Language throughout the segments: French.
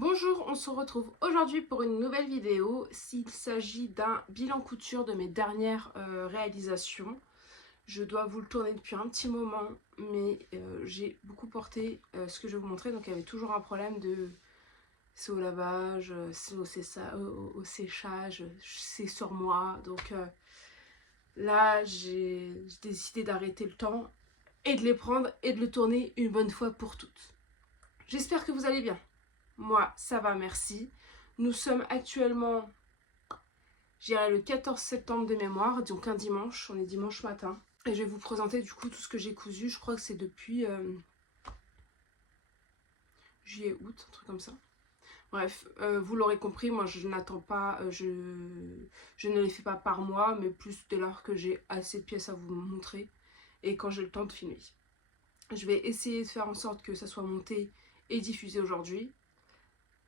Bonjour, on se retrouve aujourd'hui pour une nouvelle vidéo. S'il s'agit d'un bilan couture de mes dernières réalisations. Je dois vous le tourner depuis un petit moment, mais j'ai beaucoup porté ce que je vais vous montrer. Donc il y avait toujours un problème de c'est au lavage, c'est au séchage, c'est sur moi. Donc là, j'ai décidé d'arrêter le temps et de les prendre et de le tourner une bonne fois pour toutes. J'espère que vous allez bien. Moi, ça va, merci. Nous sommes actuellement, j'irai le 14 septembre de mémoire, donc un dimanche, on est dimanche matin. Et je vais vous présenter du coup tout ce que j'ai cousu. Je crois que c'est depuis juillet, août, un truc comme ça. Bref, vous l'aurez compris, moi je n'attends pas, je ne les fais pas par mois, mais plus dès lors que j'ai assez de pièces à vous montrer et quand j'ai le temps de filmer. Je vais essayer de faire en sorte que ça soit monté et diffusé aujourd'hui,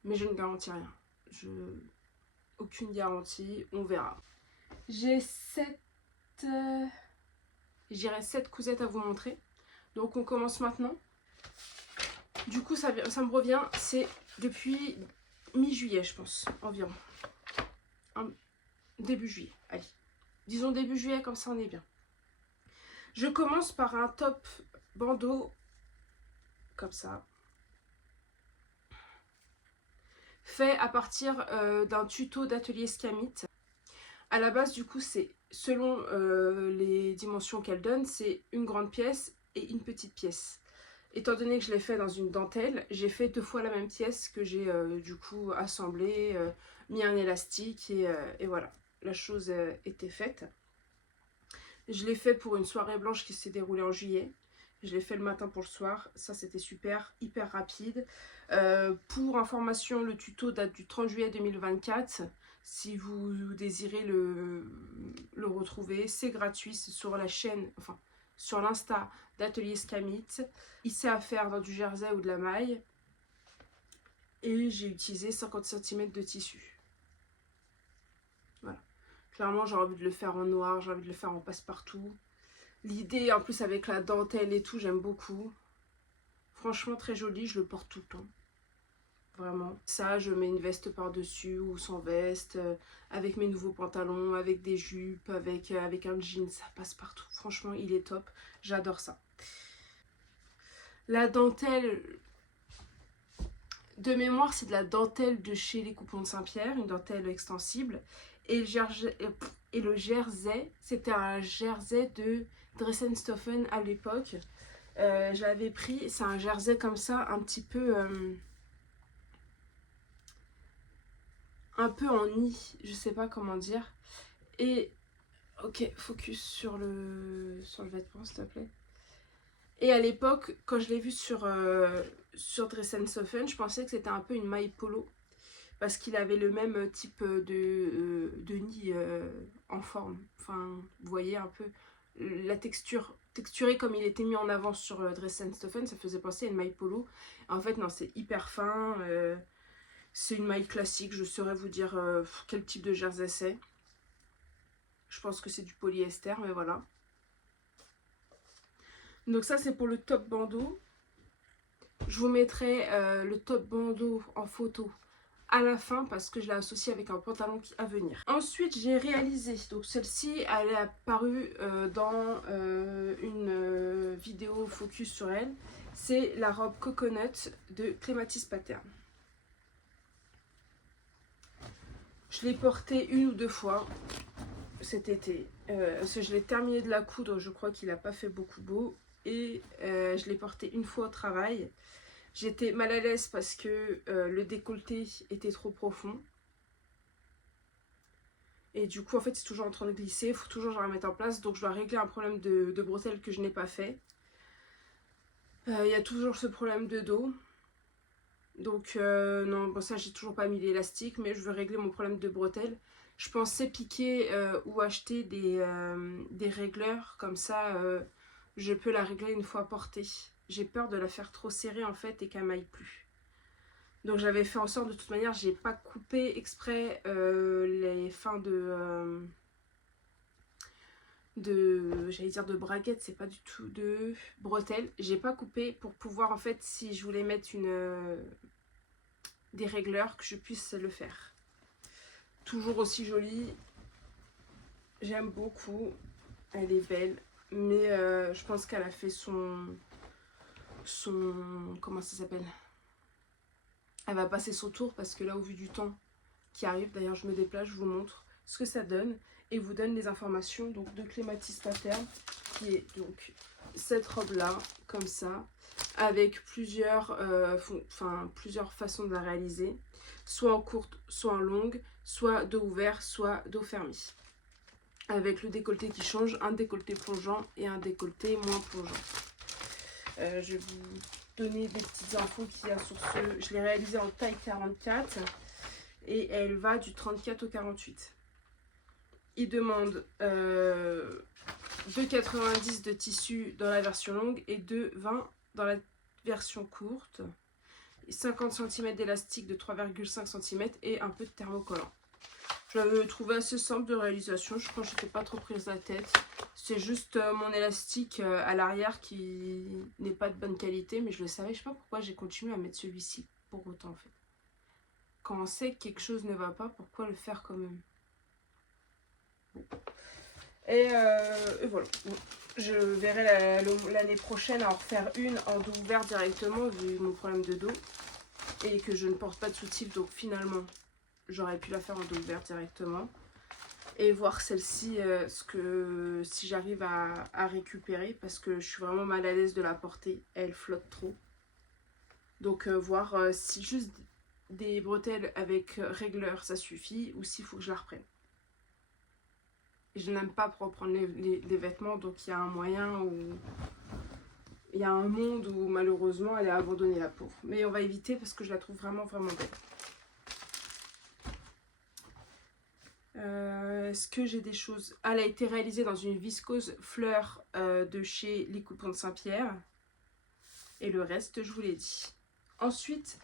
mais je ne garantis rien. Aucune garantie, on verra. J'ai 7 cousettes à vous montrer. Donc on commence maintenant. Du coup ça me revient, c'est depuis mi-juillet je pense, environ. Début juillet, allez. Disons début juillet, comme ça on est bien. Je commence par un top bandeau, comme ça. Fait à partir d'un tuto d'atelier Scamit. À la base du coup c'est selon les dimensions qu'elle donne, c'est une grande pièce et une petite pièce. Étant donné que je l'ai fait dans une dentelle, j'ai fait 2 fois la même pièce que j'ai du coup assemblée, mis un élastique et voilà, la chose était faite. Je l'ai fait pour une soirée blanche qui s'est déroulée en juillet. Je l'ai fait le matin pour le soir, ça c'était super, hyper rapide. Pour information, le tuto date du 30 juillet 2024. Si vous désirez le retrouver, c'est gratuit, c'est sur la chaîne, enfin sur l'insta d'Atelier Scamit. Il sait à faire dans du jersey ou de la maille. Et j'ai utilisé 50 cm de tissu. Voilà. Clairement, j'ai envie de le faire en noir, j'ai envie de le faire en passe-partout. L'idée, en plus, avec la dentelle et tout, j'aime beaucoup. Franchement, très joli, je le porte tout le temps. Vraiment. Ça, je mets une veste par-dessus ou sans veste, avec mes nouveaux pantalons, avec des jupes, avec un jean, ça passe partout. Franchement, il est top. J'adore ça. La dentelle, de mémoire, c'est de la dentelle de chez les Coupons de Saint-Pierre, une dentelle extensible. Et le jersey, c'était un jersey de Dressenstoffen à l'époque. Je l'avais pris, c'est un jersey comme ça, un peu en nid, je sais pas comment dire. Et ok, focus sur le vêtement s'il te plaît. Et à l'époque, quand je l'ai vu sur Dressenstoffen, je pensais que c'était un peu une maille polo. Parce qu'il avait le même type de nid en forme. Enfin, vous voyez un peu la texture. Texturé comme il était mis en avant sur Dressenstoffen, ça faisait penser à une maille polo. En fait, non, c'est hyper fin. C'est une maille classique. Je saurais vous dire quel type de jersey c'est. Je pense que c'est du polyester, mais voilà. Donc ça, c'est pour le top bandeau. Je vous mettrai le top bandeau en photo à la fin parce que je l'ai associé avec un pantalon à venir. Ensuite, j'ai réalisé, donc celle-ci, elle est apparue dans une vidéo focus sur elle. C'est la robe Coconut de Clematis Pattern. Je l'ai portée 1 ou 2 fois cet été. Parce que je l'ai terminé de la coudre, je crois qu'il n'a pas fait beaucoup beau. Et je l'ai portée 1 fois au travail. J'étais mal à l'aise parce que le décolleté était trop profond. Et du coup, en fait, c'est toujours en train de glisser. Il faut toujours que je la remette en place. Donc, je dois régler un problème de bretelles que je n'ai pas fait. Il y a toujours ce problème de dos. Donc, non, bon, ça, j'ai toujours pas mis l'élastique. Mais je veux régler mon problème de bretelles. Je pensais piquer ou acheter des régleurs. Comme ça, je peux la régler une fois portée. J'ai peur de la faire trop serrée, en fait, et qu'elle m'aille plus. Donc j'avais fait en sorte, de toute manière, j'ai pas coupé exprès les fins j'allais dire de braguettes, c'est pas du tout de bretelles. J'ai pas coupé pour pouvoir, en fait, si je voulais mettre des régleurs que je puisse le faire. Toujours aussi jolie. J'aime beaucoup. Elle est belle. Mais je pense qu'elle a fait son... Comment ça s'appelle? Elle va passer son tour parce que là, au vu du temps qui arrive, d'ailleurs je me déplace, je vous montre ce que ça donne et vous donne les informations donc de Clématis Pattern, qui est donc cette robe là, comme ça, avec plusieurs façons de la réaliser, soit en courte, soit en longue, soit dos ouvert, soit dos fermé. Avec le décolleté qui change, un décolleté plongeant et un décolleté moins plongeant. Je vais vous donner des petites infos qu'il y a sur ce. Je l'ai réalisé en taille 44 et elle va du 34 au 48. Il demande 2,90 de tissu dans la version longue et 2,20 dans la version courte. 50 cm d'élastique de 3,5 cm et un peu de thermocollant. Je l'avais trouvé assez simple de réalisation, je crois que je n'étais pas trop prise la tête. C'est juste mon élastique à l'arrière qui n'est pas de bonne qualité, mais je le savais, je sais pas pourquoi j'ai continué à mettre celui-ci pour autant en fait. Quand on sait que quelque chose ne va pas, pourquoi le faire quand même? Bon. Et voilà. Bon. Je verrai l'année prochaine à en refaire une en dos ouvert directement vu mon problème de dos. Et que je ne porte pas de soutif, donc finalement j'aurais pu la faire en dos ouvert directement. Et voir celle-ci, si j'arrive à récupérer, parce que je suis vraiment mal à l'aise de la porter, elle flotte trop. Donc voir si juste des bretelles avec régleur ça suffit, ou s'il faut que je la reprenne. Je n'aime pas reprendre les vêtements, donc il y a un moyen où... Il y a un monde où malheureusement elle a abandonné la pauvre. Mais on va éviter parce que je la trouve vraiment vraiment belle. Est-ce que j'ai des choses? Elle a été réalisée dans une viscose fleur de chez Les Coupons de Saint-Pierre. Et le reste, je vous l'ai dit. Ensuite,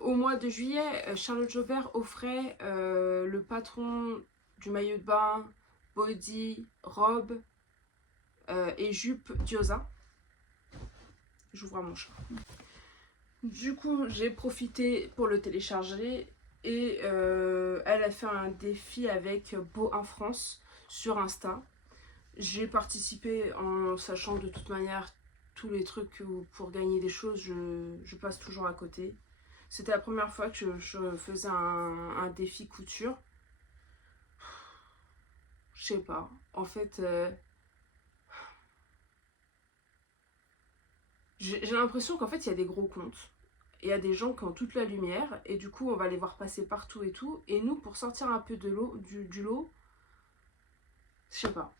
au mois de juillet, Charlotte Jobert offrait le patron du maillot de bain, body, robe et jupe Diosa. J'ouvre mon chat. Du coup, j'ai profité pour le télécharger. Et elle a fait un défi avec Beau en France sur Insta. J'ai participé en sachant que de toute manière tous les trucs où pour gagner des choses, je passe toujours à côté. C'était la première fois que je faisais un défi couture. Je sais pas. En fait, j'ai l'impression qu'en fait il y a des gros comptes. Il y a des gens qui ont toute la lumière et du coup on va les voir passer partout et tout. Et nous, pour sortir un peu de du lot, je sais pas.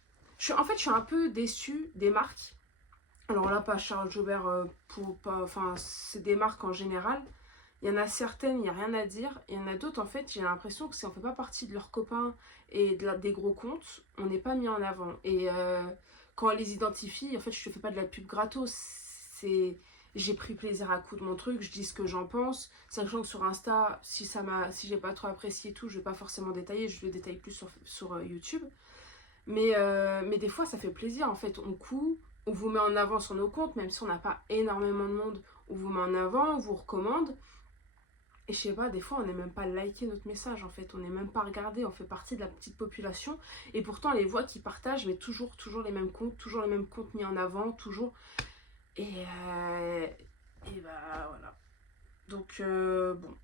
En fait, je suis un peu déçue des marques. Alors là, pas Charles Jobert, enfin, c'est des marques en général. Il y en a certaines, il n'y a rien à dire. Il y en a d'autres, en fait, j'ai l'impression que si on ne fait pas partie de leurs copains et des gros comptes, on n'est pas mis en avant. Et quand on les identifie, en fait, je ne te fais pas de la pub gratos. J'ai pris plaisir à coudre mon truc, je dis ce que j'en pense. Sachant que sur Insta, si j'ai pas trop apprécié tout, je vais pas forcément détailler, je le détaille plus sur YouTube. Mais des fois, ça fait plaisir. En fait, on coud, on vous met en avant sur nos comptes, même si on n'a pas énormément de monde, on vous met en avant, on vous recommande. Et je sais pas, des fois, on n'est même pas liké notre message, en fait. On n'est même pas regardé, on fait partie de la petite population. Et pourtant, les voix qui partagent, mais toujours les mêmes comptes, toujours les mêmes comptes mis en avant, toujours. Et bah, voilà. Donc, bon.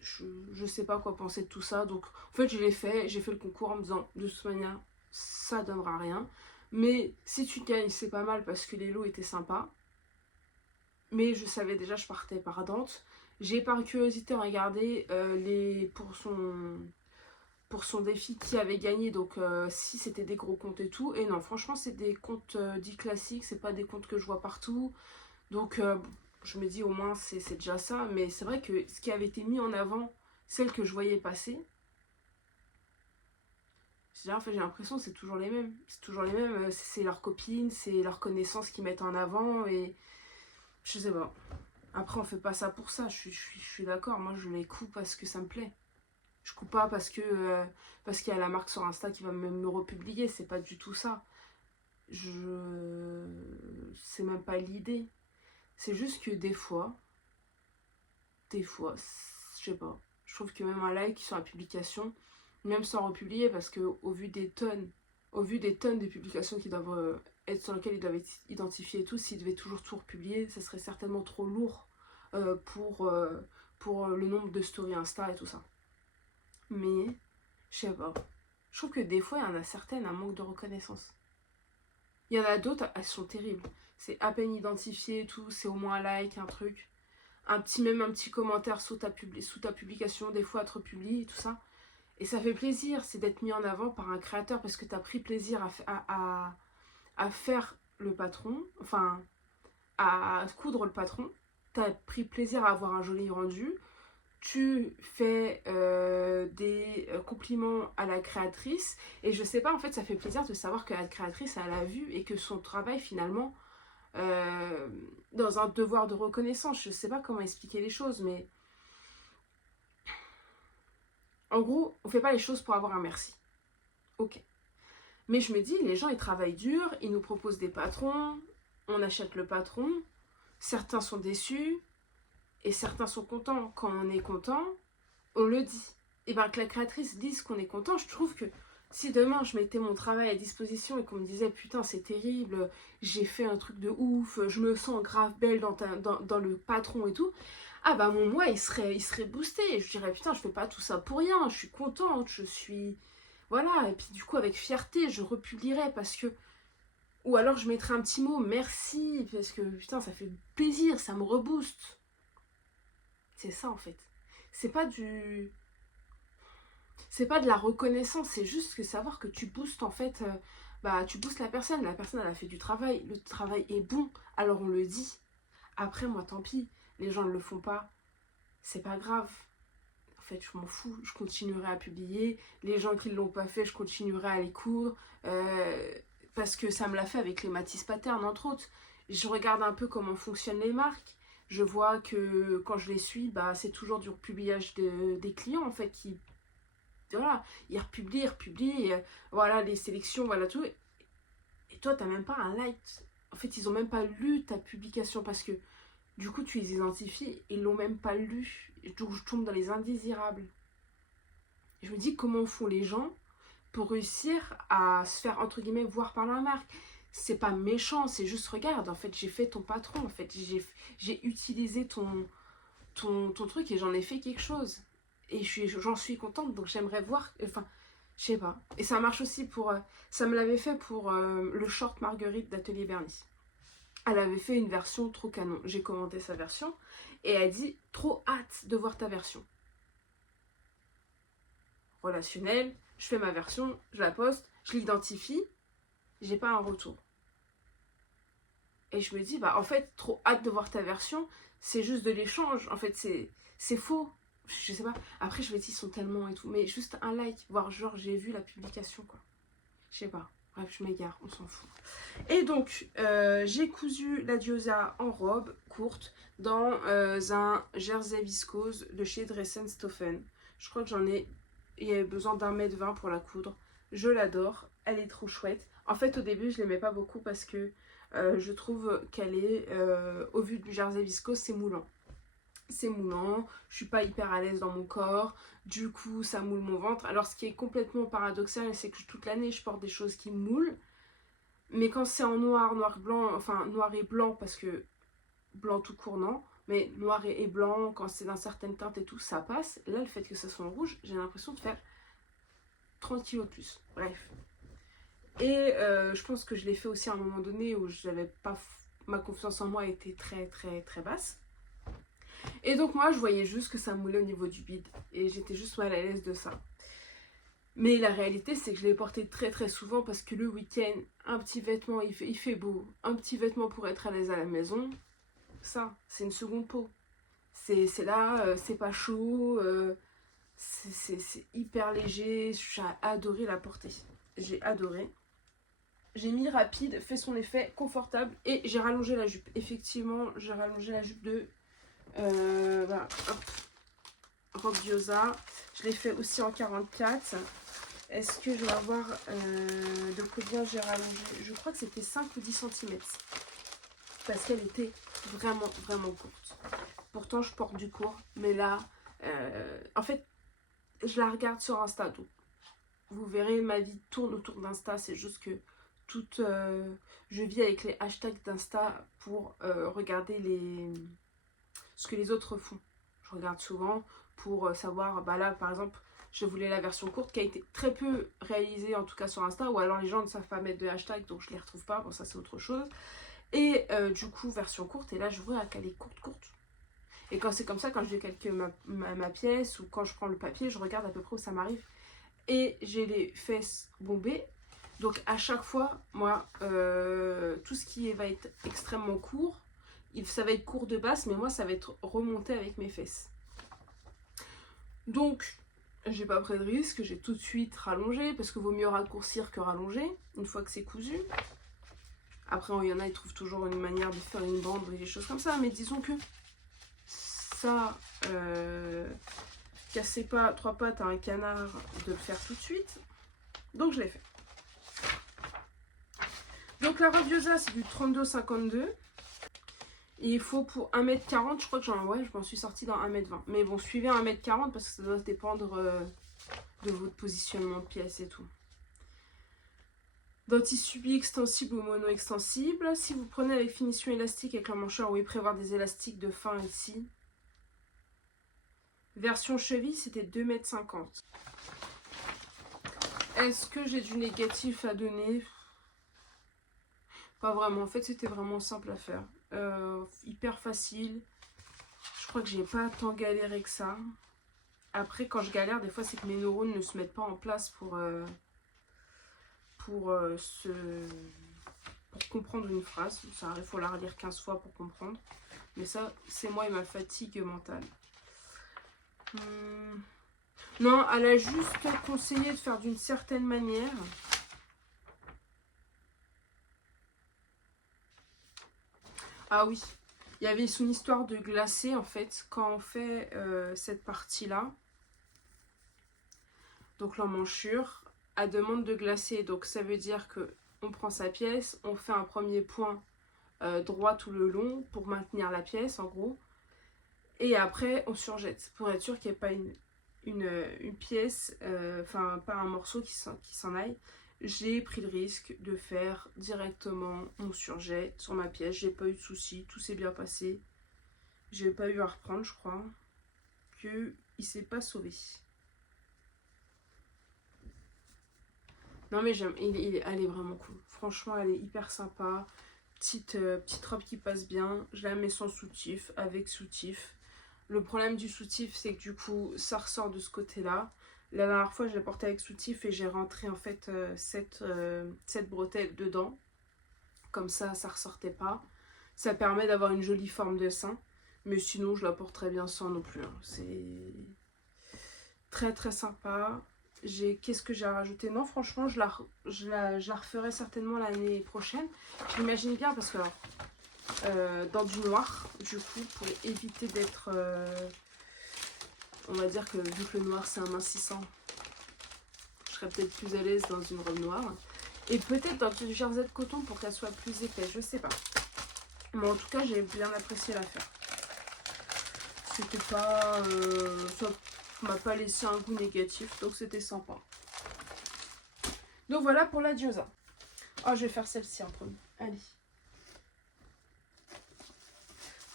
Je sais pas quoi penser de tout ça. Donc, en fait, j'ai fait le concours en me disant, de toute manière, ça donnera rien. Mais si tu gagnes, c'est pas mal parce que les lots étaient sympas. Mais je savais déjà, je partais perdante. J'ai par curiosité regardé pour son défi qui avait gagné. Donc, si c'était des gros comptes et tout. Et non, franchement, c'est des comptes dits classiques. C'est pas des comptes que je vois partout. Donc, je me dis au moins c'est déjà ça. Mais c'est vrai que ce qui avait été mis en avant, celle que je voyais passer, en fait, j'ai l'impression que c'est toujours les mêmes. C'est toujours les mêmes. C'est leurs copines, c'est leurs connaissances qu'ils mettent en avant. Et je sais pas. Après, on fait pas ça pour ça. Je suis d'accord. Moi, je les coupe parce que ça me plaît. Je coupe pas parce qu'il y a la marque sur Insta qui va me republier. C'est pas du tout ça. C'est même pas l'idée. C'est juste que des fois, des fois, je sais pas. Je trouve que même un like sur la publication, même sans republier, parce que au vu des tonnes de publications qui doivent être sur lesquelles ils doivent être identifiés et tout, s'ils devaient toujours tout republier, ça serait certainement trop lourd pour le nombre de stories Insta et tout ça. Mais, je sais pas. Je trouve que des fois, il y en a certaines, un manque de reconnaissance. Il y en a d'autres, elles sont terribles. C'est à peine identifié et tout, c'est au moins un like, un truc. Même un petit commentaire sous ta publication, des fois, elle te republie et tout ça. Et ça fait plaisir, c'est d'être mis en avant par un créateur parce que tu as pris plaisir à faire le patron, enfin, à coudre le patron. Tu as pris plaisir à avoir un joli rendu. Tu fais des compliments à la créatrice. Et je sais pas, en fait, ça fait plaisir de savoir que la créatrice, elle a vu et que son travail, finalement, dans un devoir de reconnaissance, je sais pas comment expliquer les choses, mais en gros, on fait pas les choses pour avoir un merci. Ok. Mais je me dis, les gens, ils travaillent dur, ils nous proposent des patrons, on achète le patron, certains sont déçus, et certains sont contents. Quand on est content, on le dit. Et bien que la créatrice dise qu'on est content, je trouve que si demain je mettais mon travail à disposition et qu'on me disait putain c'est terrible, j'ai fait un truc de ouf, je me sens grave belle dans le patron et tout, ah bah mon moi il serait boosté. Je dirais putain je fais pas tout ça pour rien, je suis contente, je suis... Voilà, et puis du coup avec fierté je republierais parce que... Ou alors je mettrais un petit mot merci parce que putain ça fait plaisir, ça me rebooste. C'est ça en fait. C'est pas du... C'est pas de la reconnaissance, c'est juste que savoir que tu boostes en fait, tu boostes la personne elle a fait du travail, le travail est bon, alors on le dit. Après moi tant pis, les gens ne le font pas, c'est pas grave. En fait je m'en fous, je continuerai à publier, les gens qui ne l'ont pas fait, je continuerai à les coudre, parce que ça me l'a fait avec les Matisse Pattern entre autres. Je regarde un peu comment fonctionnent les marques, je vois que quand je les suis, c'est toujours du republiage des clients en fait qui... Voilà, ils republient, voilà, les sélections, voilà tout. Et toi, t'as même pas un like. En fait, ils ont même pas lu ta publication parce que du coup, tu les identifies, ils l'ont même pas lu. Et donc, je tombe dans les indésirables. Et je me dis, comment font les gens pour réussir à se faire, entre guillemets, voir par la marque? C'est pas méchant, c'est juste, regarde, en fait, j'ai fait ton patron, en fait, j'ai utilisé ton truc et j'en ai fait quelque chose. Et j'en suis contente, donc j'aimerais voir, enfin, je sais pas. Et ça marche aussi pour, ça me l'avait fait pour le short Marguerite d'Atelier Bernie. Elle avait fait une version trop canon. J'ai commenté sa version et elle dit trop hâte de voir ta version. Relationnel, je fais ma version, je la poste, je l'identifie, j'ai pas un retour. Et je me dis, en fait, trop hâte de voir ta version, c'est juste de l'échange. En fait, c'est faux. Je sais pas. Après, je me dis, ils sont tellement et tout. Mais juste un like, voire genre, j'ai vu la publication, quoi. Je sais pas. Bref, je m'égare, on s'en fout. Et donc, j'ai cousu la Diosa en robe courte dans un jersey viscose de chez Dressenstoffen. Je crois que il y avait besoin d'1,20 m pour la coudre. Je l'adore, elle est trop chouette. En fait, au début, je l'aimais pas beaucoup parce que je trouve qu'elle est, au vu du jersey viscose, c'est moulant. C'est moulant, je suis pas hyper à l'aise dans mon corps, du coup ça moule mon ventre. Alors ce qui est complètement paradoxal, c'est que toute l'année je porte des choses qui moulent, mais quand c'est en noir, blanc, enfin noir et blanc, parce que blanc tout court non, mais noir et blanc, quand c'est dans certaines teintes et tout, ça passe. Là le fait que ça soit en rouge, j'ai l'impression de faire 30 kilos de plus, bref. Et je pense que je l'ai fait aussi à un moment donné où j'avais pas... ma confiance en moi était très très très basse. Et donc moi je voyais juste que ça moulait au niveau du bide et j'étais juste mal à l'aise de ça. Mais la réalité c'est que je l'ai porté très très souvent parce que le week-end, un petit vêtement, il fait beau, un petit vêtement pour être à l'aise à la maison, ça c'est une seconde peau. C'est là, c'est pas chaud, c'est hyper léger, j'ai adoré la porter. J'ai adoré. J'ai mis rapide, fait son effet, confortable et j'ai rallongé la jupe. Effectivement, j'ai rallongé la jupe de... voilà, hop, robe Diosa. Je l'ai fait aussi en 44. Est-ce que je vais avoir de combien j'ai rallongé? Je crois que c'était 5 ou 10 cm. Parce qu'elle était vraiment, vraiment courte. Pourtant, je porte du court. Mais là, en fait, je la regarde sur Insta. Donc, vous verrez, ma vie tourne autour d'Insta. C'est juste que je vis avec les hashtags d'Insta pour regarder ce que les autres font. Je regarde souvent pour savoir, bah là, par exemple, je voulais la version courte qui a été très peu réalisée, en tout cas sur Insta, ou alors les gens ne savent pas mettre de hashtag, donc je les retrouve pas. Bon, ça, c'est autre chose. Et du coup, version courte, et là, je vois qu'elle est courte. Et quand c'est comme ça, quand je calcule ma pièce ou quand je prends le papier, je regarde à peu près où ça m'arrive. Et j'ai les fesses bombées. Donc à chaque fois, moi, tout ce qui va être extrêmement court, ça va être court de base, mais moi, ça va être remonté avec mes fesses. Donc, j'ai pas pris de risque, j'ai tout de suite rallongé, parce qu'il vaut mieux raccourcir que rallonger, une fois que c'est cousu. Après, il y en a, ils trouvent toujours une manière de faire une bande ou des choses comme ça, mais disons que ça, cassez pas trois pattes à un canard de le faire tout de suite. Donc je l'ai fait. Donc la Radiosa, c'est du 32,52. Et il faut pour 1m40, je crois que je m'en suis sortie dans 1m20. Mais bon, suivez 1m40 parce que ça doit dépendre de votre positionnement de pièce et tout. Dans tissu bi-extensible ou mono-extensible. Si vous prenez avec finition élastique avec l'emmancheur, oui, prévoir des élastiques de fin ici. Version cheville, c'était 2,50 m. Est-ce que j'ai du négatif à donner? Pas vraiment. En fait, c'était vraiment simple à faire. Hyper facile. Je crois que j'ai pas tant galéré que ça. Après, quand je galère, des fois, c'est que mes neurones ne se mettent pas en place pour comprendre une phrase. Ça arrive, il faut la relire 15 fois pour comprendre. Mais ça, c'est moi et ma fatigue mentale. Non, elle a juste conseillé de faire d'une certaine manière. Ah oui, il y avait son histoire de glacer en fait quand on fait cette partie-là. Donc l'emmanchure, elle demande de glacer. Donc ça veut dire que on prend sa pièce, on fait un premier point droit tout le long pour maintenir la pièce en gros. Et après on surjette pour être sûr qu'il n'y ait pas une pièce, enfin pas un morceau qui s'en aille. J'ai pris le risque de faire directement mon surjet sur ma pièce. J'ai pas eu de soucis, tout s'est bien passé. J'ai pas eu à reprendre, je crois. Que il s'est pas sauvé. Non mais j'aime, elle est vraiment cool. Franchement, elle est hyper sympa. Petite robe qui passe bien. Je la mets sans soutif, avec soutif. Le problème du soutif, c'est que du coup, ça ressort de ce côté-là. La dernière fois, je l'ai porté avec soutif et j'ai rentré en fait cette bretelle dedans. Comme ça, ça ressortait pas. Ça permet d'avoir une jolie forme de sein. Mais sinon, je la porte très bien sans non plus. Hein. C'est très très sympa. Qu'est-ce que j'ai à rajouter? Non, franchement, je la referai certainement l'année prochaine. Je l'imagine bien parce que dans du noir, du coup, pour éviter d'être... on va dire que vu que le noir c'est amincissant, je serais peut-être plus à l'aise dans une robe noire. Et peut-être dans du jersey de coton pour qu'elle soit plus épaisse, je sais pas. Mais en tout cas, j'ai bien apprécié la faire. C'était pas... ça m'a pas laissé un goût négatif, donc c'était sympa. Donc voilà pour la Giosa. Oh, je vais faire celle-ci en premier. Allez.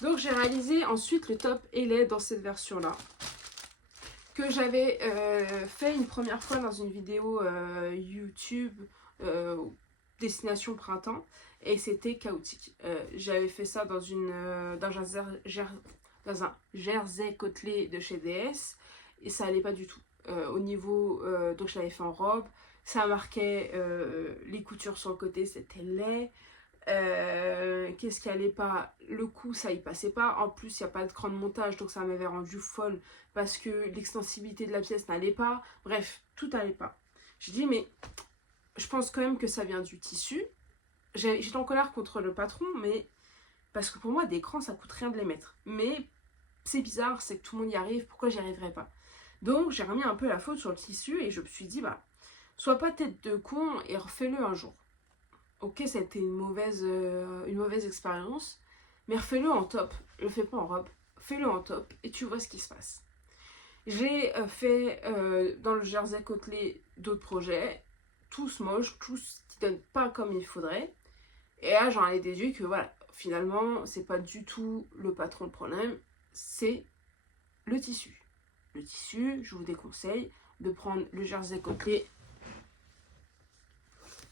Donc j'ai réalisé ensuite le top et les dans cette version-là. Que j'avais fait une première fois dans une vidéo YouTube Destination Printemps. Et c'était chaotique. J'avais fait ça dans un jersey côtelé de chez DS. Et ça allait pas du tout. Au niveau, donc je l'avais fait en robe. Ça marquait les coutures sur le côté, c'était laid. Qu'est-ce qui allait pas? Le cou, ça y passait pas. En plus, il n'y a pas de cran de montage, donc ça m'avait rendu folle parce que l'extensibilité de la pièce n'allait pas. Bref, tout allait pas. J'ai dit, mais je pense quand même que ça vient du tissu. J'étais en colère contre le patron, mais parce que pour moi, des crans, ça coûte rien de les mettre. Mais c'est bizarre, c'est que tout le monde y arrive, pourquoi j'y arriverais pas? Donc, j'ai remis un peu la faute sur le tissu et je me suis dit, bah, sois pas tête de con et refais-le un jour. Ok, ça a été une mauvaise expérience, mais refais-le en top, le fais pas en robe. fais-le en top et tu vois ce qui se passe. J'ai fait dans le jersey côtelé d'autres projets, tous moches, tous qui donnent pas comme il faudrait. Et là, j'en ai déduit que voilà, finalement, c'est pas du tout le patron le problème, c'est le tissu. Le tissu, je vous déconseille de prendre le jersey côtelé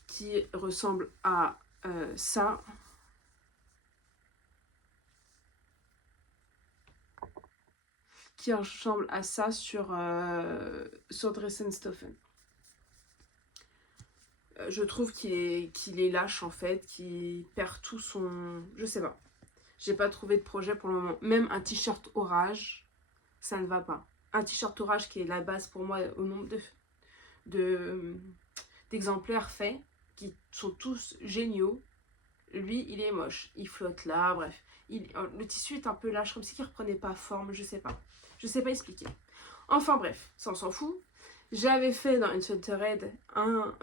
qui ressemble à ça. Qui ressemble à ça sur Dressenstoffen. Je trouve qu'il est lâche en fait, qu'il perd tout son... Je sais pas. J'ai pas trouvé de projet pour le moment. Même un t-shirt orage, ça ne va pas. Un t-shirt orage qui est la base pour moi au nombre d'exemplaires faits, qui sont tous géniaux. Lui, il est moche. Il flotte là, bref. Le tissu est un peu lâche, comme si il reprenait pas forme, je sais pas. Je sais pas expliquer. Enfin bref, ça on s'en fout. J'avais fait dans une Sweaterhead un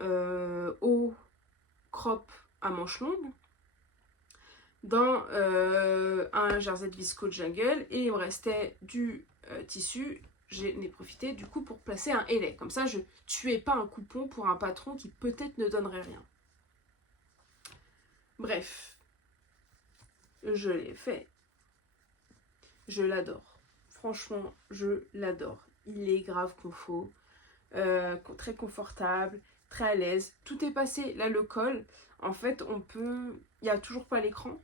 haut crop à manches longues dans un jersey de visco jungle et il me restait du tissu. J'en ai profité du coup pour placer un ailey. Comme ça, je tuais pas un coupon pour un patron qui peut-être ne donnerait rien. Bref, je l'ai fait. Je l'adore. Franchement, je l'adore. Il est grave confort, très confortable, très à l'aise. Tout est passé. Là, le col, en fait, on peut... Il n'y a toujours pas l'écran.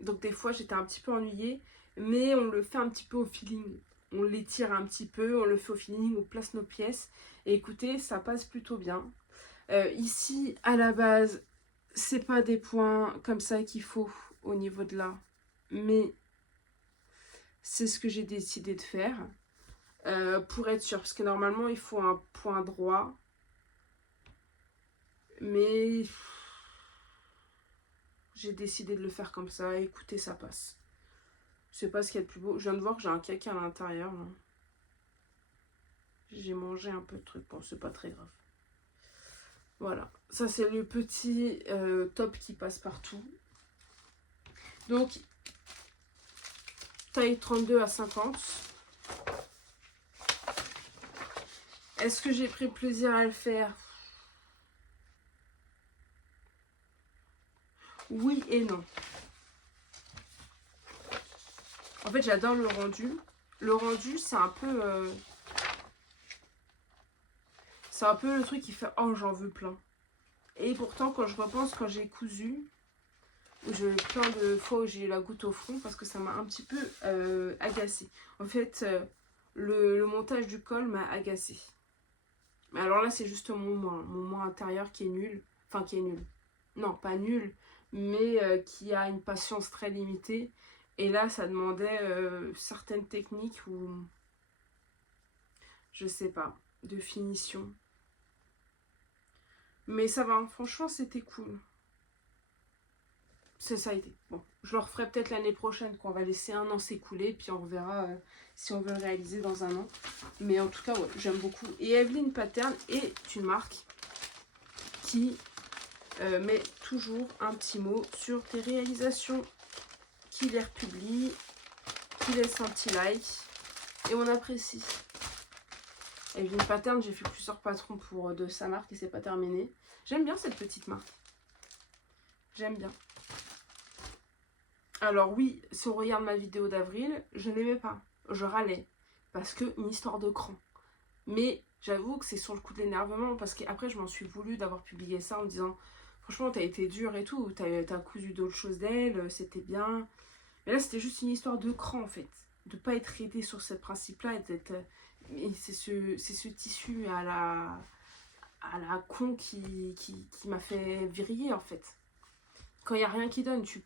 Donc des fois, j'étais un petit peu ennuyée. Mais on le fait un petit peu au feeling. On l'étire un petit peu, on le fait au feeling, on place nos pièces. Et écoutez, ça passe plutôt bien. Ici, à la base, c'est pas des points comme ça qu'il faut au niveau de là. Mais c'est ce que j'ai décidé de faire. Pour être sûr, parce que normalement il faut un point droit, mais j'ai décidé de le faire comme ça. Écoutez, ça passe. Je sais pas ce qu'il y a de plus beau. Je viens de voir que j'ai un caca à l'intérieur. J'ai mangé un peu de trucs. Bon, c'est pas très grave. Voilà, ça c'est le petit top qui passe partout. Donc taille 32 à 50. Est-ce que j'ai pris plaisir à le faire? Oui et non. En fait, j'adore le rendu. Le rendu, c'est un peu... c'est un peu le truc qui fait « Oh, j'en veux plein ». Et pourtant, quand je repense, quand j'ai cousu, j'ai plein de fois où j'ai eu la goutte au front parce que ça m'a un petit peu agacée. En fait, le montage du col m'a agacée. Mais alors là, c'est juste mon moins intérieur qui est nul. Enfin, qui est nul. Non, pas nul, mais qui a une patience très limitée. Et là, ça demandait certaines techniques ou, je sais pas, de finition. Mais ça va, franchement, c'était cool. Ça a été. Bon, je le referai peut-être l'année prochaine, quand on va laisser un an s'écouler, puis on verra si on veut le réaliser dans un an. Mais en tout cas, ouais, j'aime beaucoup. Et Evelyn Pattern est une marque qui met toujours un petit mot sur tes réalisations, qui les republie, qui laisse un petit like, et on apprécie. Evelyn Pattern, j'ai fait plusieurs patrons de sa marque et c'est pas terminé. J'aime bien cette petite marque. J'aime bien. Alors oui, si on regarde ma vidéo d'avril, je n'aimais pas. Je râlais. Parce que une histoire de cran. Mais j'avoue que c'est sur le coup de l'énervement. Parce qu'après, je m'en suis voulu d'avoir publié ça en me disant franchement, t'as été dur et tout. T'as cousu d'autres choses d'elle. C'était bien. Mais là, c'était juste une histoire de cran en fait. De pas être aidé sur ce principe-là. Et c'est ce tissu à la con qui m'a fait vriller en fait. Quand il n'y a rien qui donne, tu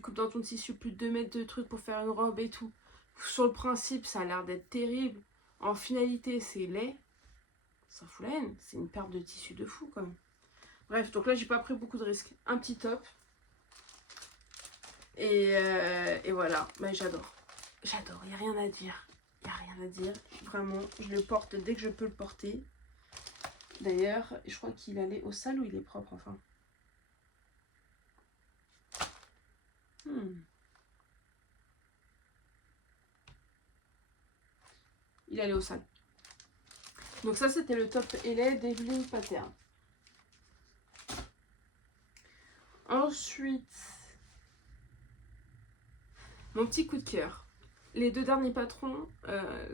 coupes dans ton tissu plus de 2 mètres de trucs pour faire une robe et tout. Sur le principe, ça a l'air d'être terrible. En finalité, c'est laid. Ça fout la haine. C'est une perte de tissu de fou quand même. Bref, donc là, j'ai pas pris beaucoup de risques. Un petit top. Et voilà. Mais j'adore. J'adore. Il n'y a rien à dire. Il n'y a rien à dire. Vraiment, je le porte dès que je peux le porter. D'ailleurs, je crois qu'il allait au sale ou il est propre enfin. il allait au sale. Donc ça, c'était le top Elay d'Evelyn Pattern. Ensuite, mon petit coup de cœur. Les deux derniers patrons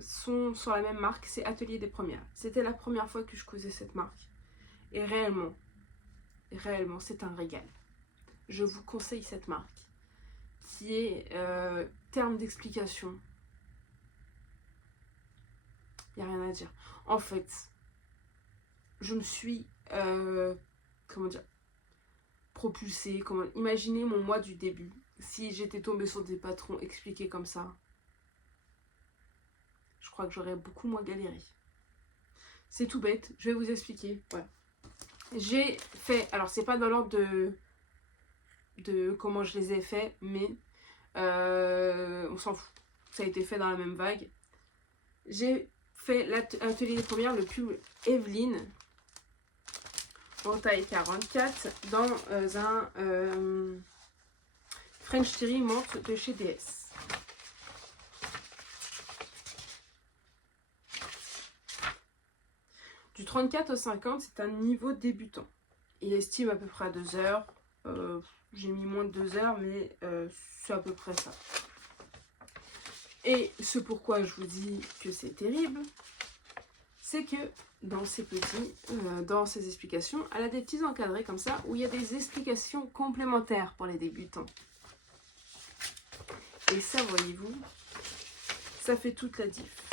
sont sur la même marque, c'est Atelier des Premières. C'était la première fois que je causais cette marque. Et réellement, c'est un régal. Je vous conseille cette marque, qui est terme d'explication. Il n'y a rien à dire. En fait, je me suis, comment dire, propulsée. Imaginez mon moi du début. Si j'étais tombée sur des patrons expliqués comme ça, je crois que j'aurais beaucoup moins galéré. C'est tout bête, je vais vous expliquer. Voilà. J'ai fait, alors c'est pas dans l'ordre de comment je les ai fait, mais on s'en fout. Ça a été fait dans la même vague. J'ai fait l'atelier des premières, le pull Evelyn en taille 44 dans un French Terry menthe de chez DS. Du 34 au 50, c'est un niveau débutant. Il estime à peu près à 2 heures. J'ai mis moins de 2 heures, mais c'est à peu près ça. Et ce pourquoi je vous dis que c'est terrible, c'est que dans ces explications, elle a des petits encadrés comme ça, où il y a des explications complémentaires pour les débutants. Et ça, voyez-vous, ça fait toute la diff.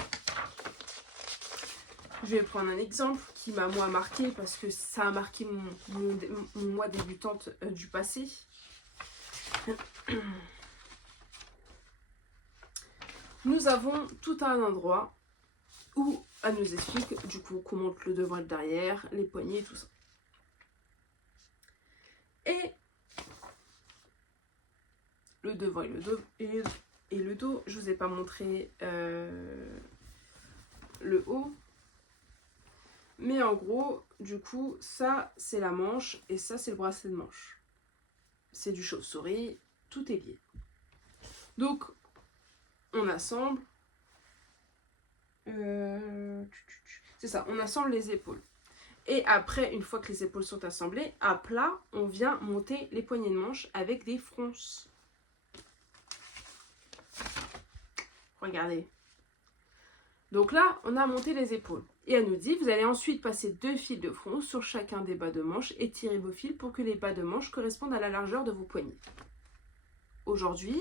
Je vais prendre un exemple qui m'a moi marqué parce que ça a marqué mon moi débutante du passé. Nous avons tout un endroit où elle nous explique du coup qu'on monte le devant et le derrière, les poignets, tout ça. Et le devant et le dos, je vous ai pas montré le haut. Mais en gros, du coup, ça c'est la manche et ça c'est le bracelet de manche. C'est du chauve-souris, tout est lié. Donc, on assemble. C'est ça, on assemble les épaules. Et après, une fois que les épaules sont assemblées, à plat, on vient monter les poignées de manche avec des fronces. Regardez. Donc là, on a monté les épaules. Et elle nous dit, vous allez ensuite passer 2 fils de fronce sur chacun des bas de manche et tirer vos fils pour que les bas de manche correspondent à la largeur de vos poignets. Aujourd'hui,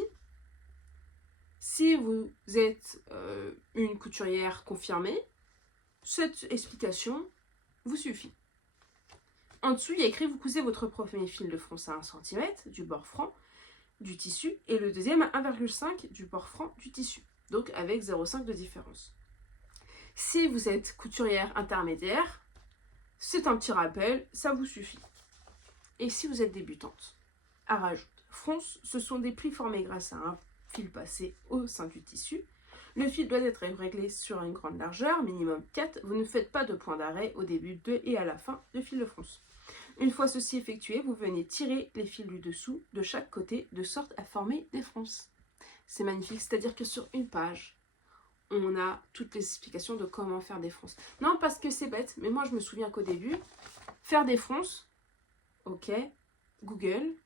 si vous êtes une couturière confirmée, cette explication vous suffit. En dessous, il y a écrit, vous cousez votre premier fil de fronce à 1 cm du bord franc du tissu et le deuxième à 1,5 du bord franc du tissu. Donc avec 0,5 de différence. Si vous êtes couturière intermédiaire, c'est un petit rappel, ça vous suffit. Et si vous êtes débutante, à rajouter. Fronce, ce sont des plis formés grâce à un fil passé au sein du tissu. Le fil doit être réglé sur une grande largeur, minimum 4. Vous ne faites pas de point d'arrêt au début et à la fin de fil de fronce. Une fois ceci effectué, vous venez tirer les fils du dessous de chaque côté de sorte à former des fronces. C'est magnifique, c'est-à-dire que sur une page, on a toutes les explications de comment faire des fronces. Non, parce que c'est bête, mais moi je me souviens qu'au début, faire des fronces, ok, Google,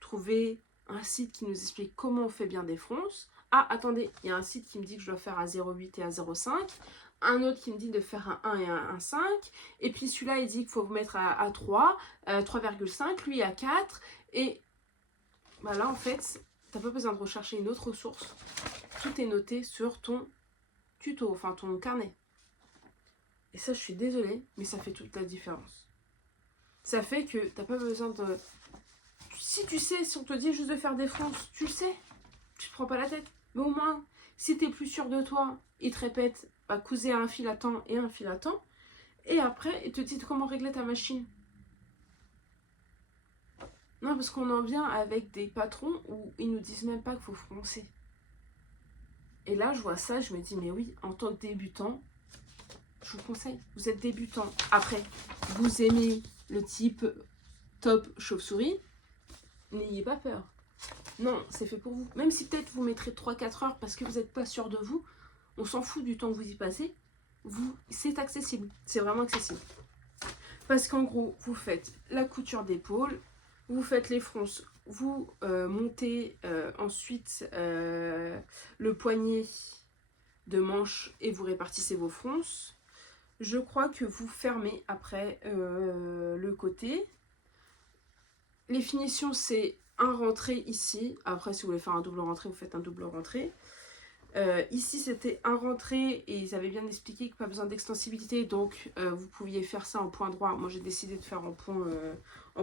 trouver un site qui nous explique comment on fait bien des fronces. Ah, attendez, il y a un site qui me dit que je dois faire à 0,8 et à 0,5. Un autre qui me dit de faire un 1 et un 5. Et puis celui-là, il dit qu'il faut vous mettre à 3, 3,5, lui à 4. Et bah là, en fait, tu n'as pas besoin de rechercher une autre source. Tout est noté sur ton tuto, enfin ton carnet. Et ça, je suis désolée, mais ça fait toute la différence. Ça fait que tu n'as pas besoin de... Si tu sais, si on te dit juste de faire des fronces, tu le sais. Tu te prends pas la tête. Mais au moins, si tu es plus sûr de toi, il te répète, bah, couser un fil à temps et un fil à temps. Et après, il te dit comment régler ta machine. Non, parce qu'on en vient avec des patrons où ils nous disent même pas qu'il faut froncer. Et là, je vois ça, je me dis, mais oui, en tant que débutant, je vous conseille, vous êtes débutant. Après, vous aimez le type top chauve-souris, n'ayez pas peur. Non, c'est fait pour vous. Même si peut-être vous mettrez 3-4 heures parce que vous n'êtes pas sûr de vous, on s'en fout du temps que vous y passez. c'est accessible, c'est vraiment accessible. Parce qu'en gros, vous faites la couture d'épaule, vous faites les fronces, vous montez ensuite le poignet de manche et vous répartissez vos fronces. Je crois que vous fermez après le côté. Les finitions, c'est un rentré ici. Après, si vous voulez faire un double rentré, vous faites un double rentré. Ici, c'était un rentré et ils avaient bien expliqué que pas besoin d'extensibilité. Donc, vous pouviez faire ça en point droit. Moi, j'ai décidé de faire en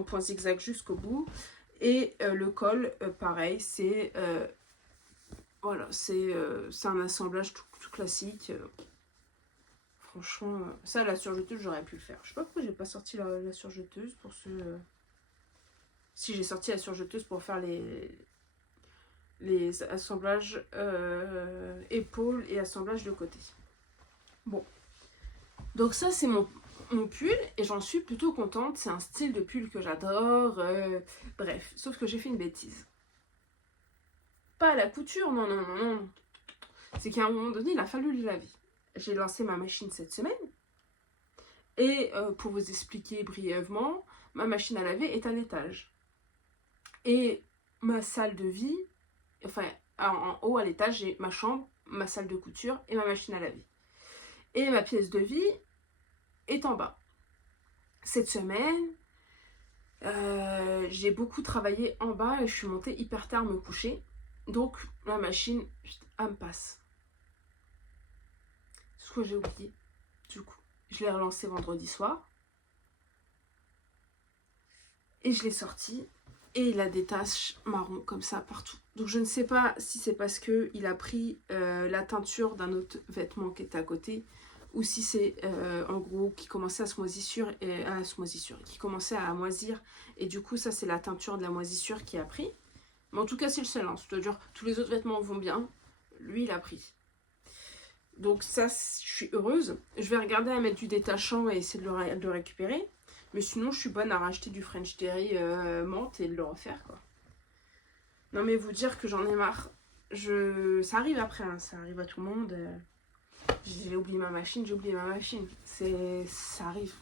point zigzag jusqu'au bout. Et le col, pareil, c'est voilà, c'est un assemblage tout classique. Franchement, ça, la surjeteuse, j'aurais pu le faire. Je sais pas pourquoi j'ai pas sorti la surjeteuse pour ce... Si j'ai sorti la surjeteuse pour faire les assemblages épaules et assemblages de côté. Bon. Donc ça, c'est mon pull et j'en suis plutôt contente. C'est un style de pull que j'adore. Bref, sauf que j'ai fait une bêtise. Pas à la couture, non, non, non, non. C'est qu'à un moment donné, il a fallu le laver. J'ai lancé ma machine cette semaine. Et pour vous expliquer brièvement, ma machine à laver est à l'étage. Et ma salle de vie, enfin en haut à l'étage, j'ai ma chambre, ma salle de couture et ma machine à laver. Et ma pièce de vie est en bas. Cette semaine, j'ai beaucoup travaillé en bas et je suis montée hyper tard me coucher. Donc la machine, elle me passe. Ce que j'ai oublié, du coup. Je l'ai relancé vendredi soir. Et je l'ai sorti. Et il a des taches marron comme ça partout. Donc je ne sais pas si c'est parce qu'il a pris la teinture d'un autre vêtement qui était à côté. Ou si c'est en gros qui commençait à se moisissure qui commençait à moisir. Et du coup ça c'est la teinture de la moisissure qui a pris. Mais en tout cas c'est le seul. Hein. C'est-à-dire tous les autres vêtements vont bien. Lui il a pris. Donc ça je suis heureuse. Je vais regarder à mettre du détachant et essayer de le récupérer. Mais sinon, je suis bonne à racheter du French Terry menthe et de le refaire, quoi. Non, mais vous dire que j'en ai marre. Ça arrive après, hein, ça arrive à tout le monde. J'ai oublié ma machine, ça arrive.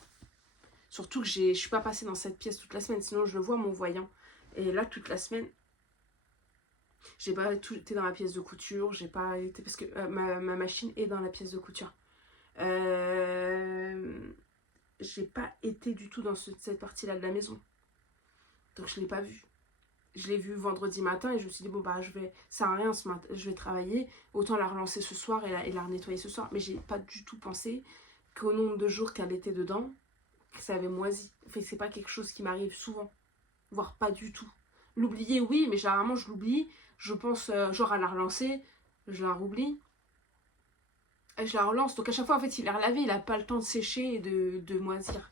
Surtout que je suis pas passée dans cette pièce toute la semaine, sinon je le vois mon voyant. Et là, toute la semaine, j'ai pas été dans la pièce de couture, j'ai pas été... Parce que ma machine est dans la pièce de couture. J'ai pas été du tout dans cette partie-là de la maison. Donc je l'ai pas vu. Je l'ai vu vendredi matin et je me suis dit, bon bah ça sert à rien ce matin, je vais travailler, autant la relancer ce soir et la nettoyer ce soir. Mais j'ai pas du tout pensé qu'au nombre de jours qu'elle était dedans, que ça avait moisi. Enfin, c'est pas quelque chose qui m'arrive souvent, voire pas du tout. L'oublier, oui, mais généralement je l'oublie. Je pense genre à la relancer, je la roublie. Et je la relance. Donc à chaque fois, en fait, il est relavé, il a pas le temps de sécher et de moisir.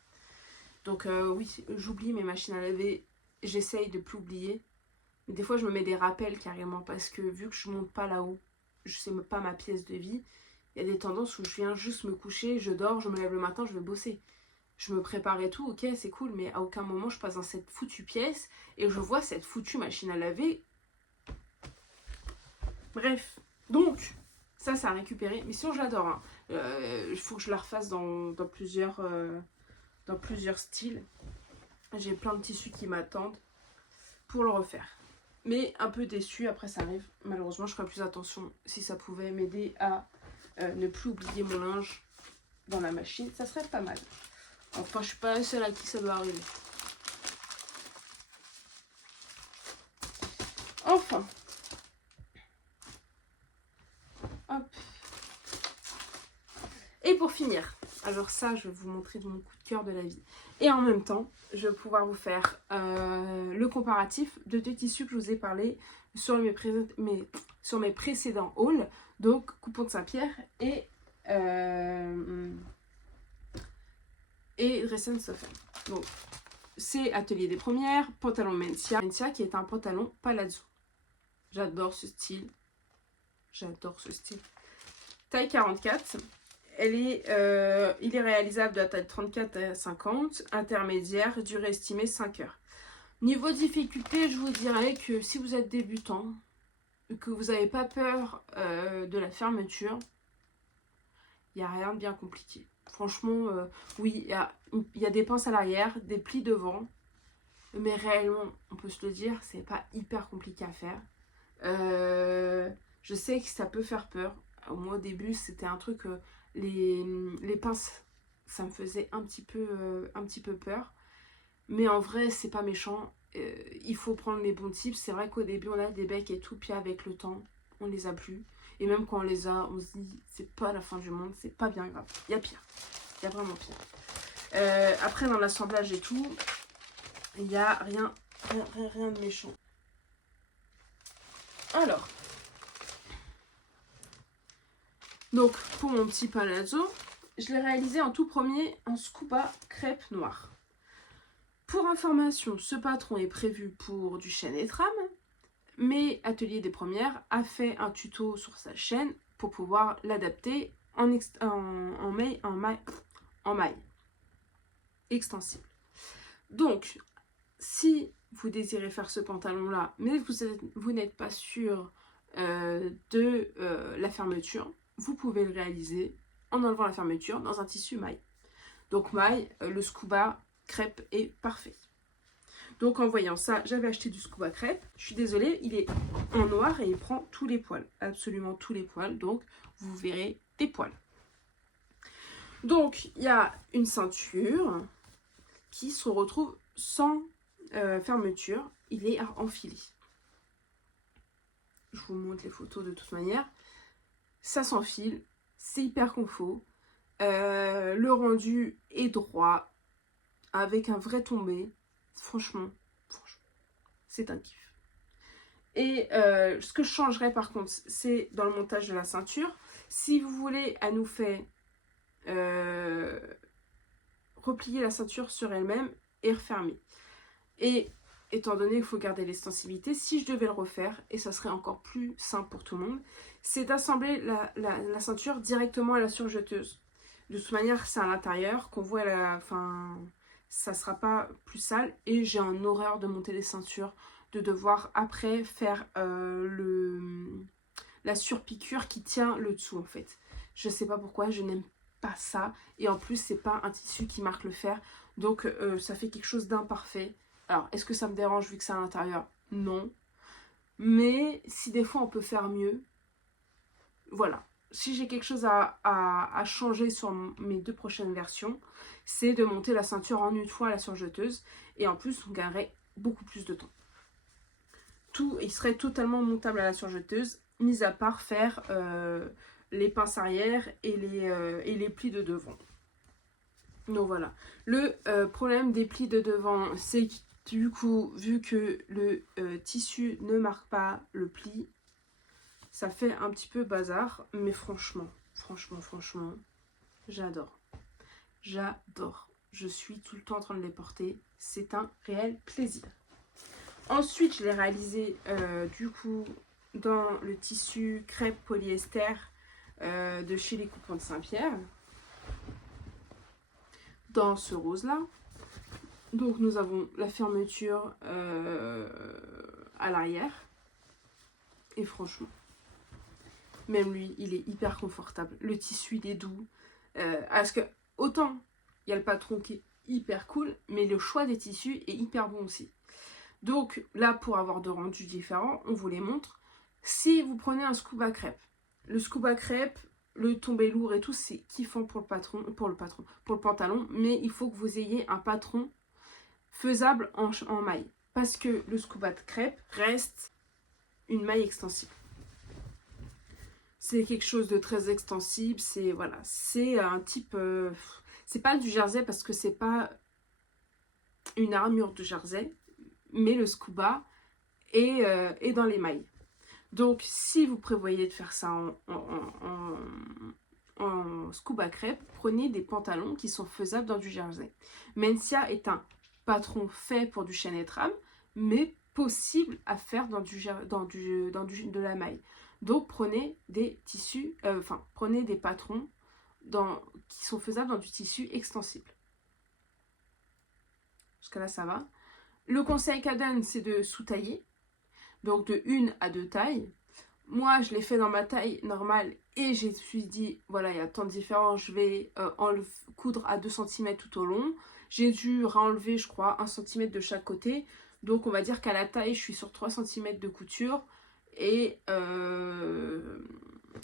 Donc oui, j'oublie mes machines à laver. J'essaye de plus oublier. Mais des fois, je me mets des rappels carrément parce que vu que je monte pas là-haut, je sais pas ma pièce de vie, il y a des tendances où je viens juste me coucher, je dors, je me lève le matin, je vais bosser. Je me prépare et tout, ok, c'est cool, mais à aucun moment je passe dans cette foutue pièce et je vois cette foutue machine à laver. Bref, donc, ça à récupérer. Mais sinon, j'adore. Hein. Il faut que je la refasse dans plusieurs styles. J'ai plein de tissus qui m'attendent pour le refaire. Mais un peu déçue, après ça arrive. Malheureusement, je ferai plus attention. Si ça pouvait m'aider à ne plus oublier mon linge dans la machine, ça serait pas mal. Enfin, je suis pas la seule à qui ça doit arriver. Enfin. Hop. Et pour finir, alors ça, je vais vous montrer mon coup de cœur de la vie. Et en même temps, je vais pouvoir vous faire le comparatif de deux tissus que je vous ai parlé sur mes précédents hauls. Donc, Coupon de Saint-Pierre et Dresden Soffen. Donc, c'est Atelier des Premières, pantalon Mencia. Mencia qui est un pantalon palazzo. J'adore ce style. Taille 44. Il est réalisable de la taille 34 à 50, intermédiaire, durée estimée 5 heures. Niveau difficulté, je vous dirais que si vous êtes débutant, que vous n'avez pas peur de la fermeture, Il n'y a rien de bien compliqué. Franchement, oui, il y a des pinces à l'arrière, des plis devant. Mais réellement, on peut se le dire, c'est pas hyper compliqué à faire. Je sais que ça peut faire peur. Moi, au début, c'était un truc... les pinces, ça me faisait un petit peu peur. Mais en vrai, c'est pas méchant. Il faut prendre les bons tips. C'est vrai qu'au début, on a des becs et tout. Puis avec le temps, on les a plus. Et même quand on les a, on se dit, c'est pas la fin du monde. C'est pas bien grave. Il y a pire. Il y a vraiment pire. Après, dans l'assemblage et tout, il n'y a rien de méchant. Alors, donc pour mon petit palazzo, je l'ai réalisé en tout premier en scuba crêpe noire. Pour information, ce patron est prévu pour du chêne et trame, mais Atelier des Premières a fait un tuto sur sa chaîne pour pouvoir l'adapter en maille extensible. Donc, si vous désirez faire ce pantalon-là, mais vous n'êtes pas sûr de la fermeture, vous pouvez le réaliser en enlevant la fermeture dans un tissu maille. Donc maille, le scuba crêpe est parfait. Donc en voyant ça, j'avais acheté du scuba crêpe. Je suis désolée, il est en noir et il prend tous les poils, absolument tous les poils. Donc vous verrez des poils. Donc il y a une ceinture qui se retrouve sans fermeture. Il est à enfiler. Je vous montre les photos de toute manière. Ça s'enfile, c'est hyper confort. Le rendu est droit, avec un vrai tombé. Franchement, c'est un kiff. Et ce que je changerais par contre, c'est dans le montage de la ceinture. Si vous voulez à nous faire replier la ceinture sur elle-même et refermer. Et étant donné qu'il faut garder l'extensibilité, si je devais le refaire, et ça serait encore plus simple pour tout le monde, c'est d'assembler la ceinture directement à la surjeteuse. De toute manière, c'est à l'intérieur qu'on voit ça sera pas plus sale. Et j'ai en horreur de monter les ceintures, de devoir après faire la surpiqûre qui tient le dessous en fait. Je sais pas pourquoi, je n'aime pas ça. Et en plus, c'est pas un tissu qui marque le fer. Donc, ça fait quelque chose d'imparfait. Alors, est-ce que ça me dérange vu que c'est à l'intérieur? Non. Mais si des fois on peut faire mieux, voilà. Si j'ai quelque chose à changer sur mes 2 prochaines versions, c'est de monter la ceinture en une fois à la surjeteuse. Et en plus, on gagnerait beaucoup plus de temps. Il serait totalement montable à la surjeteuse, mis à part faire les pinces arrière et les plis de devant. Donc voilà. Le problème des plis de devant, c'est que du coup, vu que le tissu ne marque pas le pli, ça fait un petit peu bazar. Mais franchement, j'adore. J'adore. Je suis tout le temps en train de les porter. C'est un réel plaisir. Ensuite, je l'ai réalisé du coup dans le tissu crêpe polyester de chez les Coupons de Saint-Pierre. Dans ce rose là. Donc nous avons la fermeture à l'arrière. Et franchement, même lui, il est hyper confortable. Le tissu, il est doux. Parce que autant, il y a le patron qui est hyper cool, mais le choix des tissus est hyper bon aussi. Donc là, pour avoir de rendus différents, on vous les montre. Si vous prenez un scuba crêpe, le scuba crêpe, le tombé lourd et tout, c'est kiffant pour le pantalon, mais il faut que vous ayez un patron faisable en maille. Parce que le scuba crêpe reste une maille extensible. C'est quelque chose de très extensible, c'est voilà, c'est un type... c'est pas du jersey parce que c'est pas une armure de jersey, mais le scuba est dans les mailles. Donc, si vous prévoyez de faire ça en scuba crêpe, prenez des pantalons qui sont faisables dans du jersey. Mencia est un patron fait pour du chêne et trame, mais possible à faire de la maille. Donc, prenez des tissus, prenez des patrons qui sont faisables dans du tissu extensible. Jusqu'à là, ça va. Le conseil qu'elle donne, c'est de sous-tailler. Donc de 1 à 2 tailles. moi, je l'ai fait dans ma taille normale et je me suis dit, voilà, il y a tant de différence, je vais coudre à 2 cm tout au long. J'ai dû enlever, je crois, 1 cm de chaque côté. Donc, on va dire qu'à la taille, je suis sur 3 cm de couture. Et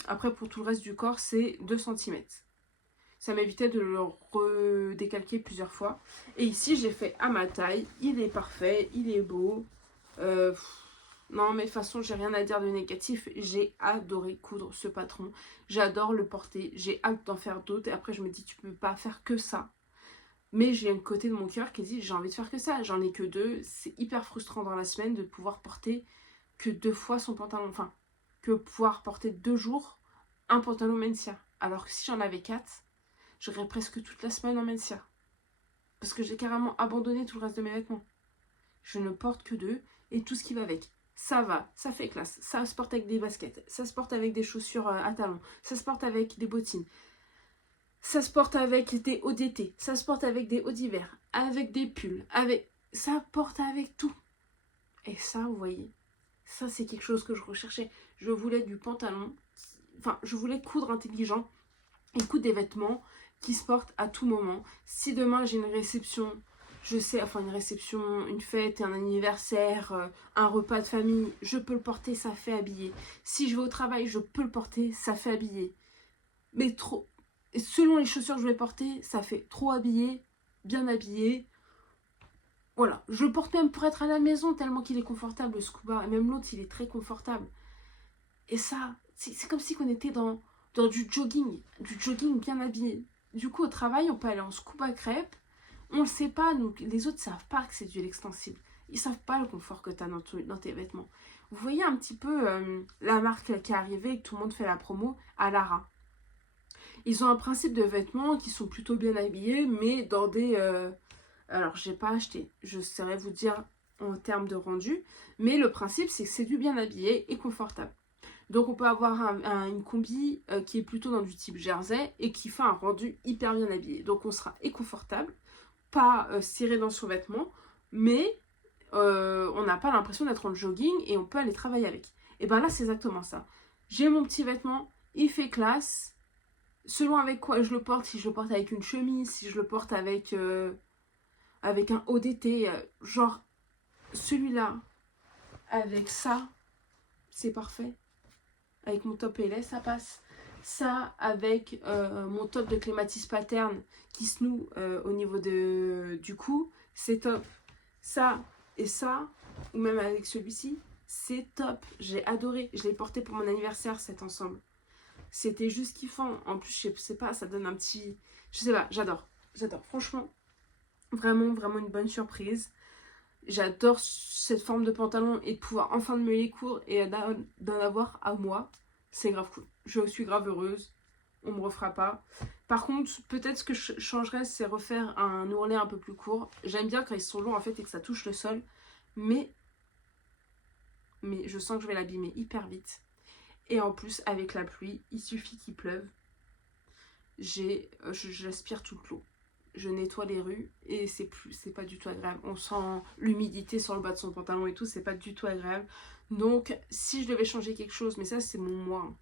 après, pour tout le reste du corps, c'est 2 cm. Ça m'évitait de le redécalquer plusieurs fois. Et ici, j'ai fait à ma taille. Il est parfait, il est beau. Euh, non, mais de toute façon, j'ai rien à dire de négatif. J'ai adoré coudre ce patron. J'adore le porter. J'ai hâte d'en faire d'autres. Et après, je me dis, tu peux pas faire que ça. Mais j'ai un côté de mon cœur qui dit, j'ai envie de faire que ça. J'en ai que 2. C'est hyper frustrant dans la semaine de pouvoir porter que 2 fois son pantalon. Enfin, que pouvoir porter 2 jours un pantalon Mencia. Alors que si j'en avais 4, j'aurais presque toute la semaine en Mencia. Parce que j'ai carrément abandonné tout le reste de mes vêtements. Je ne porte que 2 et tout ce qui va avec. Ça va, ça fait classe, ça se porte avec des baskets, ça se porte avec des chaussures à talons, ça se porte avec des bottines, ça se porte avec des hauts d'été, ça se porte avec des hauts d'hiver, avec des pulls, avec... ça porte avec tout. Et ça, vous voyez, ça c'est quelque chose que je recherchais. Je voulais du pantalon, enfin je voulais coudre intelligent et coudre des vêtements qui se portent à tout moment. Si demain j'ai une réception, je sais, enfin une réception, une fête, un anniversaire, un repas de famille, je peux le porter, ça fait habiller. Si je vais au travail, je peux le porter, ça fait habiller. Mais trop, selon les chaussures que je vais porter, ça fait trop habillé, bien habillé. Voilà, je le porte même pour être à la maison tellement qu'il est confortable le scuba. Et même l'autre, il est très confortable. Et ça, c'est comme si on était dans du jogging bien habillé. Du coup, au travail, on peut aller en scuba crêpe. On le sait pas, nous, les autres savent pas que c'est du extensible. Ils savent pas le confort que tu as dans tes vêtements. Vous voyez un petit peu la marque qui est arrivée et que tout le monde fait la promo, à Lara. Ils ont un principe de vêtements qui sont plutôt bien habillés, mais dans des... alors, j'ai pas acheté. Je saurais vous dire en termes de rendu. Mais le principe, c'est que c'est du bien habillé et confortable. Donc on peut avoir une combi qui est plutôt dans du type jersey et qui fait un rendu hyper bien habillé. Donc on sera et confortable, pas serré dans son vêtement, mais on n'a pas l'impression d'être en jogging et on peut aller travailler avec. Et bien là c'est exactement ça. J'ai mon petit vêtement, il fait classe, selon avec quoi je le porte, si je le porte avec une chemise, si je le porte avec un haut d'été, genre celui-là, avec ça, c'est parfait. Avec mon top LS, ça passe. Ça, avec mon top de clématisse pattern qui se noue au niveau du cou, c'est top. Ça et ça, ou même avec celui-ci, c'est top. J'ai adoré. Je l'ai porté pour mon anniversaire, cet ensemble. C'était juste kiffant. En plus, je sais pas, ça donne un petit... Je sais pas, j'adore. J'adore. Franchement, vraiment, vraiment une bonne surprise. J'adore cette forme de pantalon et de pouvoir enfin me les coudre et d'en avoir à moi. C'est grave cool. Je suis grave heureuse. On me refera pas. Par contre, peut-être ce que je changerais, c'est refaire un ourlet un peu plus court. J'aime bien quand ils sont longs en fait et que ça touche le sol. Mais je sens que je vais l'abîmer hyper vite. Et en plus, avec la pluie, il suffit qu'il pleuve. J'aspire toute l'eau. Je nettoie les rues et c'est pas du tout agréable. On sent l'humidité sur le bas de son pantalon et tout, c'est pas du tout agréable. Donc si je devais changer quelque chose, mais ça c'est mon moi,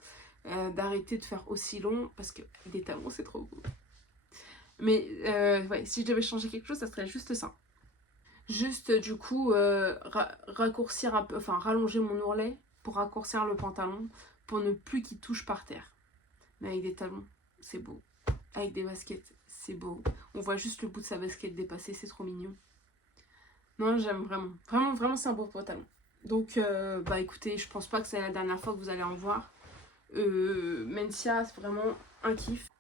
d'arrêter de faire aussi long parce que les talons c'est trop beau. Mais ouais, si je devais changer quelque chose, ça serait juste ça. Juste du coup raccourcir un peu, enfin rallonger mon ourlet pour raccourcir le pantalon pour ne plus qu'il touche par terre. Mais avec des talons, c'est beau. Avec des baskets, c'est beau. On voit juste le bout de sa basket dépasser, c'est trop mignon. Non, j'aime vraiment. Vraiment, vraiment, c'est un beau pantalon. Donc, bah écoutez, je pense pas que c'est la dernière fois que vous allez en voir. Mencia, c'est vraiment un kiff.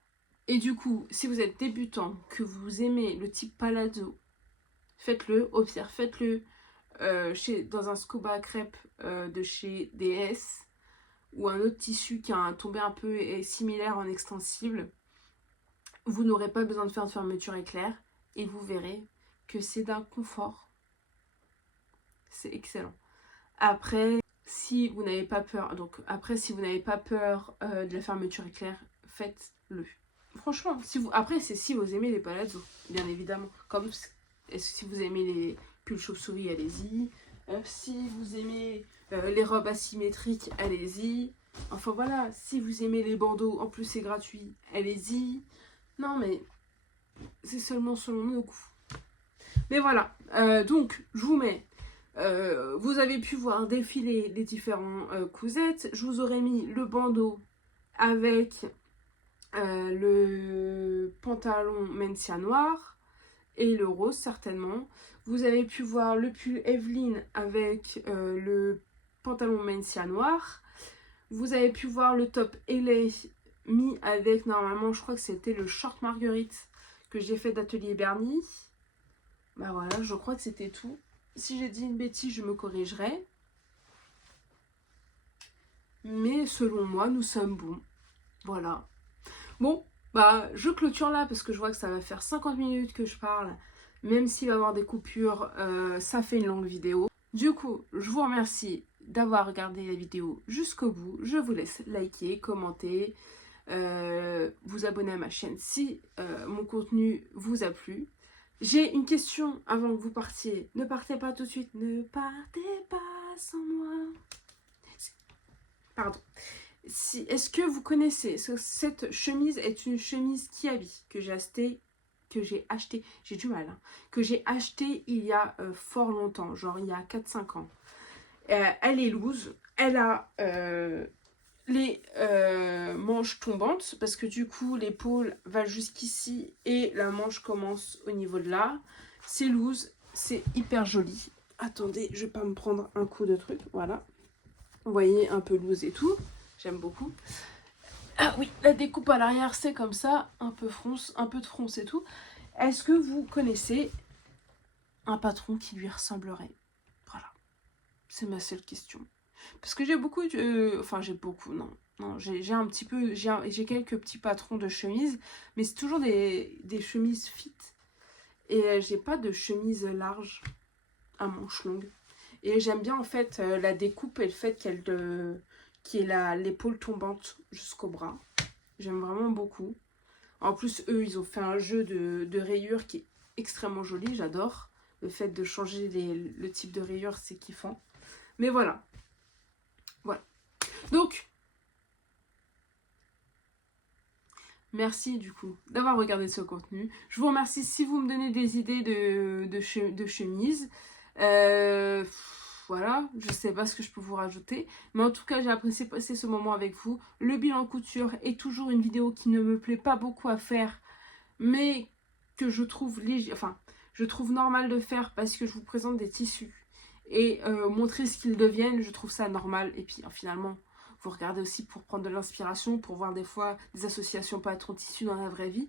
Et du coup, si vous êtes débutant, que vous aimez le type palazzo, faites-le. Au pire, faites-le dans un scuba crêpe de chez DS ou un autre tissu qui a un tombé un peu similaire en extensible. Vous n'aurez pas besoin de faire de fermeture éclair et vous verrez que c'est d'un confort. C'est excellent. Après, si vous n'avez pas peur, de la fermeture éclair, faites-le. Franchement, après c'est si vous aimez les palazzo, bien évidemment. Comme si vous aimez les pulls chauve-souris, allez-y. Si vous aimez les robes asymétriques, allez-y. Enfin voilà, si vous aimez les bandeaux, en plus c'est gratuit, allez-y. Non mais c'est seulement selon nos goûts. Mais voilà, donc je vous mets, vous avez pu voir défiler les différents cousettes. Je vous aurais mis le bandeau avec le pantalon Mencia noir et le rose certainement. Vous avez pu voir le pull Evelyn avec le pantalon Mencia noir. Vous avez pu voir le top LA mis avec, normalement, je crois que c'était le short Marguerite que j'ai fait d'Atelier Bernie. Bah voilà, je crois que c'était tout. Si j'ai dit une bêtise, je me corrigerai. Mais selon moi, nous sommes bons. Voilà. Bon, bah je clôture là parce que je vois que ça va faire 50 minutes que je parle. Même s'il va y avoir des coupures, ça fait une longue vidéo. Du coup, je vous remercie d'avoir regardé la vidéo jusqu'au bout. Je vous laisse liker, commenter, vous abonner à ma chaîne si mon contenu vous a plu. J'ai une question avant que vous partiez. Ne partez pas tout de suite. Ne partez pas sans moi. Pardon. Est-ce que vous connaissez, cette chemise est une chemise Kiabi que j'ai acheté, j'ai du mal, hein, que j'ai acheté il y a fort longtemps, genre il y a 4-5 ans. Elle est loose, elle a les manches tombantes, parce que du coup l'épaule va jusqu'ici et la manche commence au niveau de là. C'est loose, c'est hyper joli. Attendez, je vais pas me prendre un coup de truc, voilà. Vous voyez, un peu loose et tout. J'aime beaucoup. Ah oui, la découpe à l'arrière, c'est comme ça. Un peu de fronce et tout. Est-ce que vous connaissez un patron qui lui ressemblerait? Voilà. C'est ma seule question. Parce que j'ai beaucoup de... Enfin, j'ai beaucoup, non. Non, j'ai un petit peu... J'ai quelques petits patrons de chemises. Mais c'est toujours des chemises fit. Et j'ai pas de chemise large à manches longues. Et j'aime bien, en fait, la découpe et le fait qu'elle... qui est l'épaule tombante jusqu'au bras. J'aime vraiment beaucoup. En plus, eux, ils ont fait un jeu de rayures qui est extrêmement joli. J'adore. Le fait de changer le type de rayures, c'est kiffant. Mais voilà. Voilà. Donc, merci du coup d'avoir regardé ce contenu. Je vous remercie si vous me donnez des idées de chemises. Voilà, je sais pas ce que je peux vous rajouter. Mais en tout cas, j'ai apprécié passer ce moment avec vous. Le bilan couture est toujours une vidéo qui ne me plaît pas beaucoup à faire. Mais que je trouve je trouve normal de faire parce que je vous présente des tissus. Et montrer ce qu'ils deviennent, je trouve ça normal. Et puis finalement, vous regardez aussi pour prendre de l'inspiration, pour voir des fois des associations patron-tissu dans la vraie vie.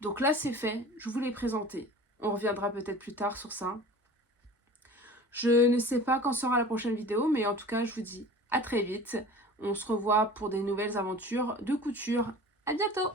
Donc là, c'est fait. Je vous l'ai présenté. On reviendra peut-être plus tard sur ça. Je ne sais pas quand sera la prochaine vidéo, mais en tout cas, je vous dis à très vite. On se revoit pour des nouvelles aventures de couture. À bientôt!